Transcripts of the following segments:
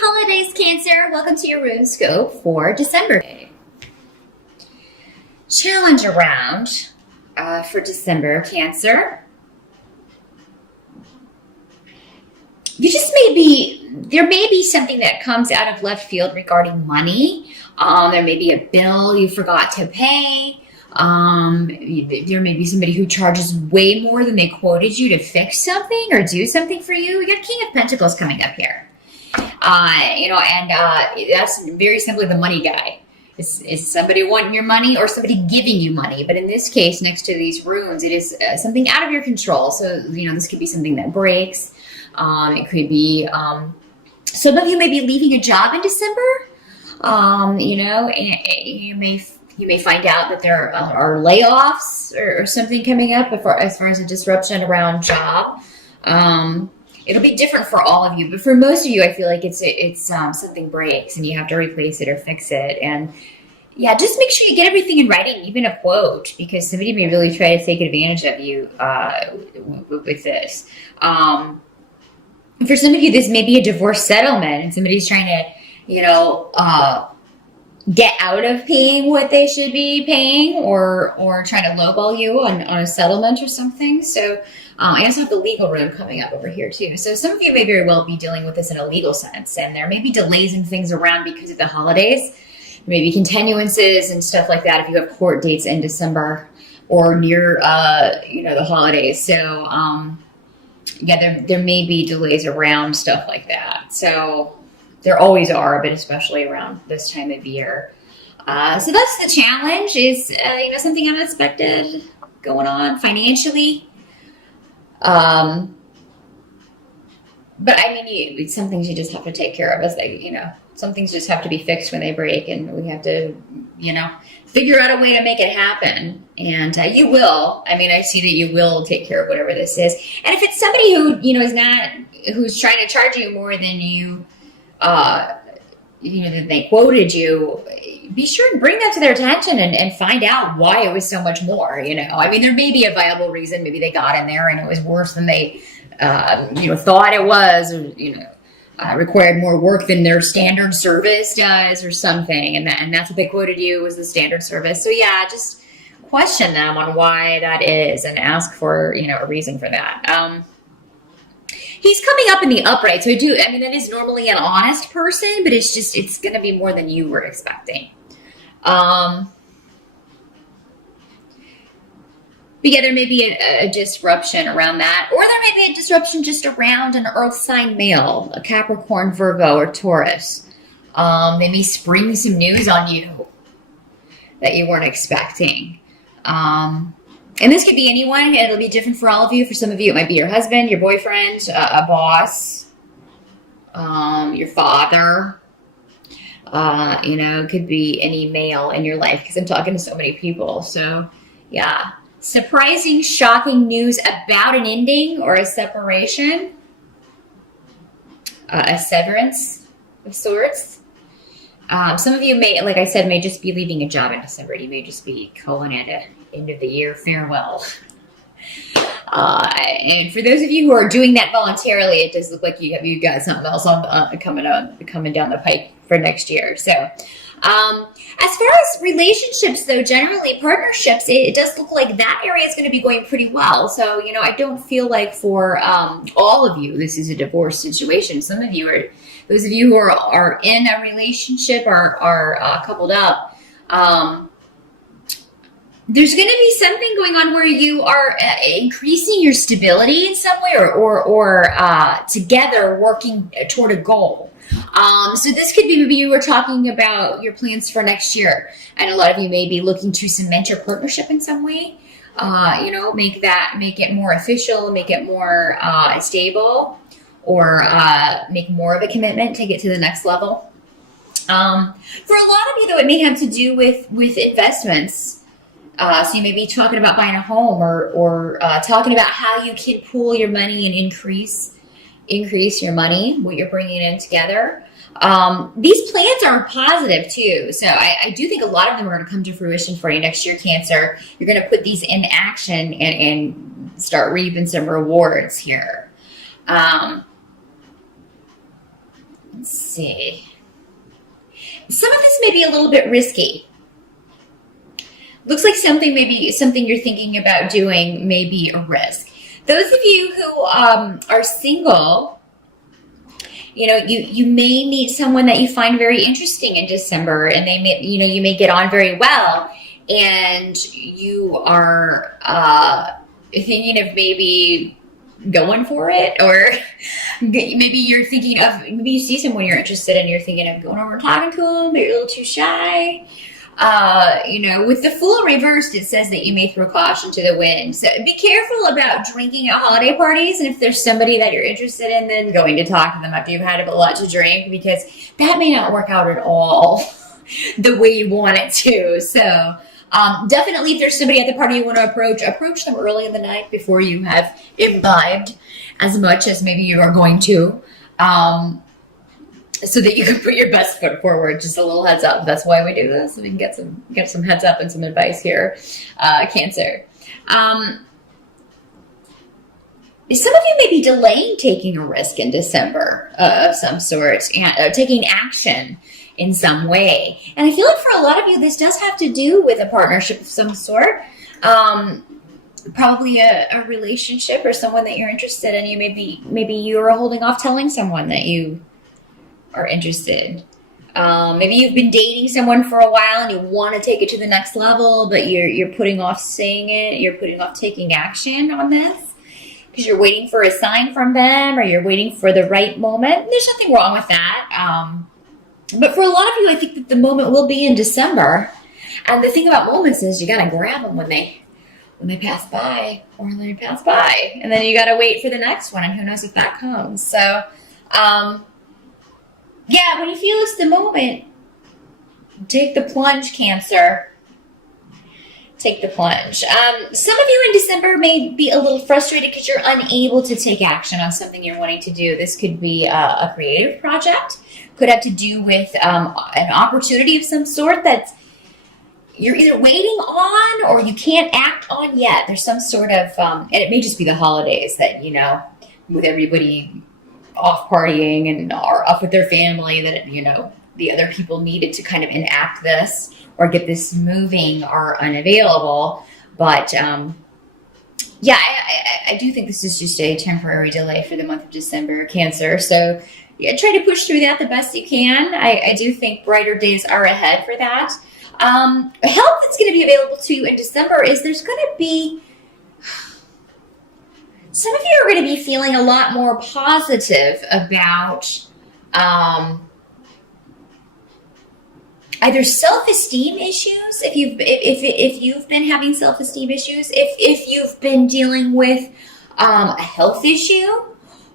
holidays, Cancer. Welcome to your horoscope for December. Challenge around for December, Cancer. There may be something that comes out of left field regarding money. There may be a bill you forgot to pay. There may be somebody who charges way more than they quoted you to fix something or do something for you. We got King of Pentacles coming up here. That's very simply the money guy. Is somebody wanting your money or somebody giving you money? But in this case, next to these runes, it is something out of your control. So, this could be something that breaks. It could be, some of you may be leaving a job in December. And you may find out that there are layoffs or something coming up as far as a disruption around job. It'll be different for all of you, but for most of you, I feel like it's something breaks and you have to replace it or fix it. And yeah, just make sure you get everything in writing, even a quote, because somebody may really try to take advantage of you with this. For some of you, this may be a divorce settlement and somebody's trying to, get out of paying what they should be paying or trying to lowball you on a settlement or something. So I also have the legal room coming up over here too. So some of you may very well be dealing with this in a legal sense, and there may be delays and things around because of the holidays, maybe continuances and stuff like that if you have court dates in December or near the holidays. So there may be delays around stuff like that. So there always are, but especially around this time of year. So that's the challenge is, something unexpected going on financially. But some things you just have to take care of some things just have to be fixed when they break, and we have to, figure out a way to make it happen. And you will. I see that you will take care of whatever this is. And if it's somebody who, who's trying to charge you more than you, that they quoted you, be sure and bring that to their attention and find out why it was so much more, there may be a viable reason. Maybe they got in there and it was worse than they, thought it was, or, required more work than their standard service does or something. And that's what they quoted you was the standard service. So yeah, just question them on why that is and ask for, a reason for that. He's coming up in the upright. So that is normally an honest person, but it's going to be more than you were expecting. But yeah, there may be a disruption around that, or there may be a disruption just around an earth sign male, a Capricorn, Virgo, or Taurus. They may spring some news on you that you weren't expecting. And this could be anyone. It'll be different for all of you. For some of you, it might be your husband, your boyfriend, a boss, your father. It could be any male in your life because I'm talking to so many people. So, yeah. Surprising, shocking news about an ending or a separation. A severance of sorts. Some of you may, like I said, may just be leaving a job in December. You may just be calling it an end of the year farewell. And for those of you who are doing that voluntarily, it does look like you've got something else coming down the pike for next year. So, as far as relationships, though, generally partnerships, it does look like that area is going to be going pretty well. So, I don't feel like for all of you, this is a divorce situation. Some of you those of you who are in a relationship are coupled up. There's going to be something going on where you are increasing your stability in some way or together working toward a goal. So this could be maybe you were talking about your plans for next year. And a lot of you may be looking to cement your partnership in some way. Make it more official, make it more stable, or make more of a commitment to get to the next level. For a lot of you, though, it may have to do with investments. So you may be talking about buying a home or talking about how you can pool your money and increase your money, what you're bringing in together. These plans are positive too. So I do think a lot of them are going to come to fruition for you next year, Cancer. You're going to put these in action and start reaping some rewards here. Let's see. Some of this may be a little bit risky. Looks like something you're thinking about doing may be a risk. Those of you who are single, you may meet someone that you find very interesting in December, and you may get on very well, and you are thinking of maybe going for it, or maybe you're thinking of, maybe you see someone you're interested in, you're thinking of going over and talking to them, but you're a little too shy. With the Fool reversed, it says that you may throw caution to the wind. So be careful about drinking at holiday parties. And if there's somebody that you're interested in, then going to talk to them after you've had a lot to drink, because that may not work out at all the way you want it to. So definitely, if there's somebody at the party you want to approach them early in the night before you have imbibed as much as maybe you are going to. So that you can put your best foot forward. Just a little heads up. That's why we do this. So we can get some heads up and some advice here. Cancer. Some of you may be delaying taking a risk in December of some sort, and taking action in some way. And I feel like for a lot of you, this does have to do with a partnership of some sort. Probably a relationship or someone that you're interested in. Maybe you're holding off telling someone that you are interested. Maybe you've been dating someone for a while and you want to take it to the next level, but you're putting off saying it. You're putting off taking action on this because you're waiting for a sign from them, or you're waiting for the right moment. There's nothing wrong with that. But for a lot of you, I think that the moment will be in December. And the thing about moments is you got to grab them when they pass by, or they pass by, and then you got to wait for the next one, and who knows if that comes. So, yeah, when you feel it's the moment, take the plunge, Cancer. Take the plunge. Some of you in December may be a little frustrated because you're unable to take action on something you're wanting to do. This could be a creative project. Could have to do with an opportunity of some sort that you're either waiting on or you can't act on yet. There's some sort of, and it may just be the holidays that, with everybody off partying and are up with their family, that the other people needed to kind of enact this or get this moving are unavailable. But yeah, I do think this is just a temporary delay for the month of December, Cancer. So yeah, try to push through that the best you can. I do think brighter days are ahead for that. Help that's going to be available to you in December is there's going to be, some of you are going to be feeling a lot more positive about either self-esteem issues, if you've been having self-esteem issues, if you've been dealing with a health issue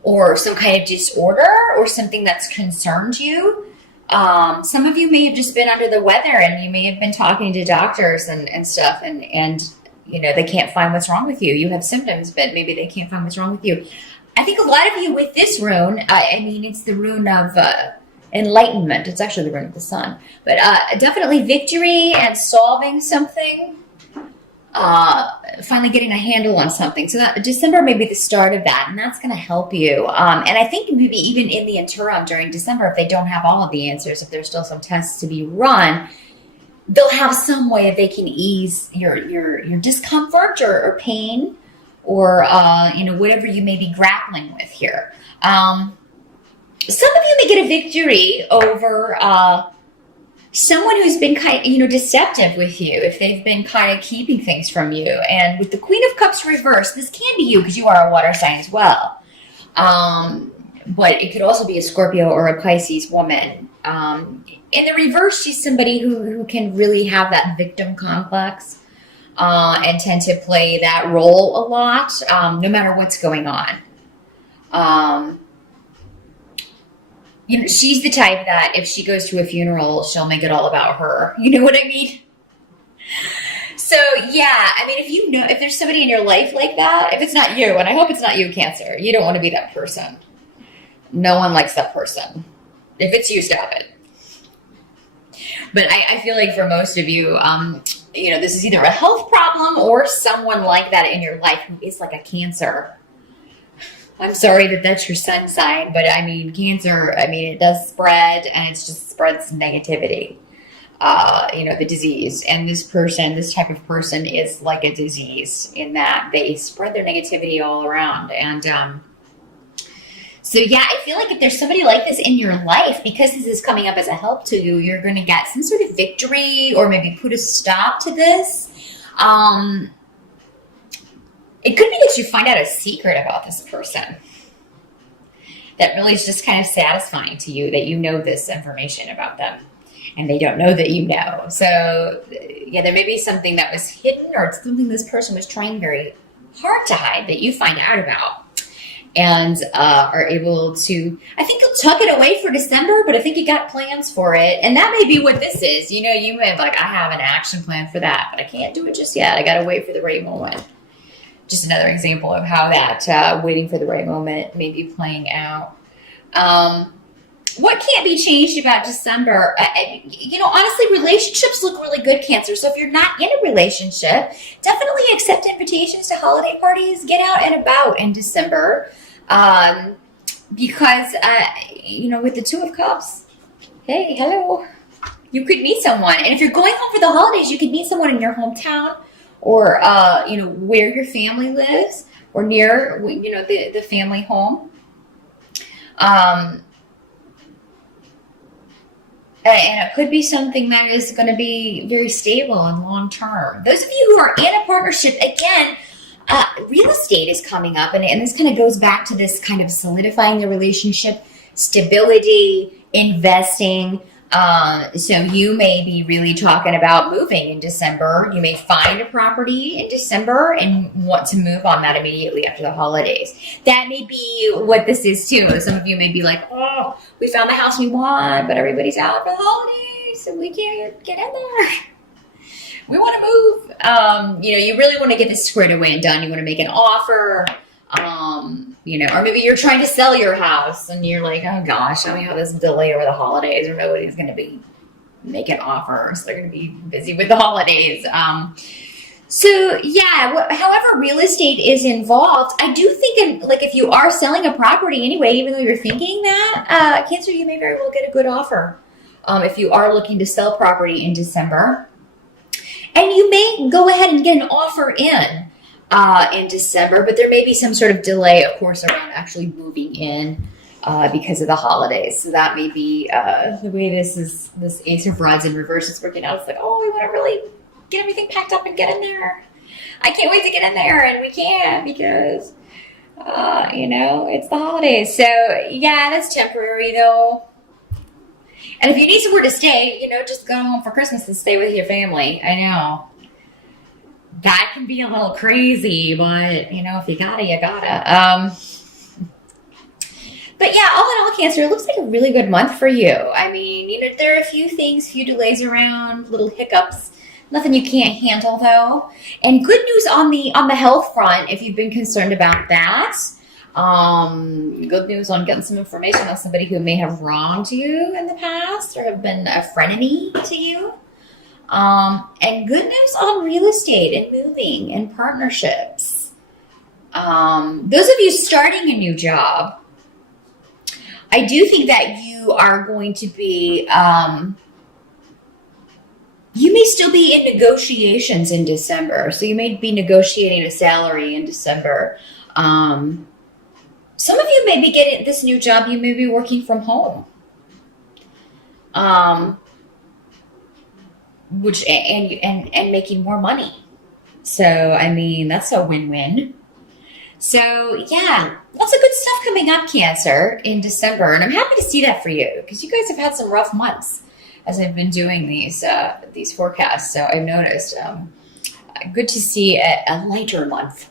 or some kind of disorder or something that's concerned you. Some of you may have just been under the weather, and you may have been talking to doctors and stuff, and they can't find what's wrong with you. You have symptoms, but maybe they can't find what's wrong with you. I think a lot of you with this rune, it's the rune of enlightenment. It's actually the rune of the sun. But definitely victory and solving something. Finally getting a handle on something. So that December may be the start of that, and that's going to help you. And I think maybe even in the interim during December, if they don't have all of the answers, if there's still some tests to be run, they'll have some way that they can ease your discomfort or pain or whatever you may be grappling with here. Some of you may get a victory over someone who's been kind of, deceptive with you, if they've been kind of keeping things from you. And with the Queen of Cups reversed, this can be you because you are a water sign as well. But it could also be a Scorpio or a Pisces woman. In the reverse, she's somebody who can really have that victim complex and tend to play that role a lot, no matter what's going on. She's the type that if she goes to a funeral, she'll make it all about her. You know what I mean? So, yeah, if there's somebody in your life like that, if it's not you, and I hope it's not you, Cancer, you don't want to be that person. No one likes that person. If it's you, stop it. But I feel like for most of you, this is either a health problem or someone like that in your life who is like a Cancer. I'm sorry that that's your sun sign, but I mean, Cancer, I mean, it does spread and it just spreads negativity, the disease. And this type of person is like a disease in that they spread their negativity all around. And so, yeah, I feel like if there's somebody like this in your life, because this is coming up as a help to you, you're going to get some sort of victory or maybe put a stop to this. It could be that you find out a secret about this person that really is just kind of satisfying to you, that you know this information about them and they don't know that you know. So, yeah, there may be something that was hidden or something this person was trying very hard to hide that you find out about and are able to, I think you'll tuck it away for December, but I think you got plans for it. And that may be what this is. You may have like, I have an action plan for that, but I can't do it just yet. I got to wait for the right moment. Just another example of how that waiting for the right moment may be playing out. What can't be changed about December? Honestly, relationships look really good, Cancer. So if you're not in a relationship, definitely accept invitations to holiday parties. Get out and about in December. Because, with the Two of Cups, hey, hello, you could meet someone. And if you're going home for the holidays, you could meet someone in your hometown or, where your family lives or near, the family home. And it could be something that is going to be very stable and long term. Those of you who are in a partnership, again, real estate is coming up. And this kind of goes back to this kind of solidifying the relationship, stability, investing. So you may be really talking about moving in December. You may find a property in December and want to move on that immediately after the holidays. That may be what this is too. Some of you may be like, oh, we found the house we want, but everybody's out for the holidays, so we can't get in there. We want to move. You really want to get this squared away and done. You want to make an offer. Or maybe you're trying to sell your house and you're like, oh gosh, I mean, how this delay over the holidays or nobody's going to be making offers. They're going to be busy with the holidays. However real estate is involved, I do think if you are selling a property anyway, even though you're thinking that, Cancer, you may very well get a good offer. If you are looking to sell property in December, and you may go ahead and get an offer in December, but there may be some sort of delay, of course, around actually moving in because of the holidays. So that may be the way this Ace of Rods in reverse is working out. It's like, oh, we want to really get everything packed up and get in there. I can't wait to get in there, and we can't because, it's the holidays. So, yeah, that's temporary, though. And if you need somewhere to stay, just go home for Christmas and stay with your family. I know. That can be a little crazy, but, if you gotta, you gotta. But yeah, all in all, Cancer, it looks like a really good month for you. I mean, there are a few things, few delays around, little hiccups. Nothing you can't handle, though. And good news on the health front, if you've been concerned about that. Good news on getting some information on somebody who may have wronged you in the past or have been a frenemy to you. And good news on real estate and moving and partnerships. Those of you starting a new job, I do think that you are going to be, you may still be in negotiations in December. So you may be negotiating a salary in December. Some of you may be getting this new job. You may be working from home. Which and making more money. So, I mean, that's a win-win. So, yeah, lots of good stuff coming up, Cancer, in December. And I'm happy to see that for you because you guys have had some rough months as I've been doing these forecasts. So I've noticed good to see a lighter month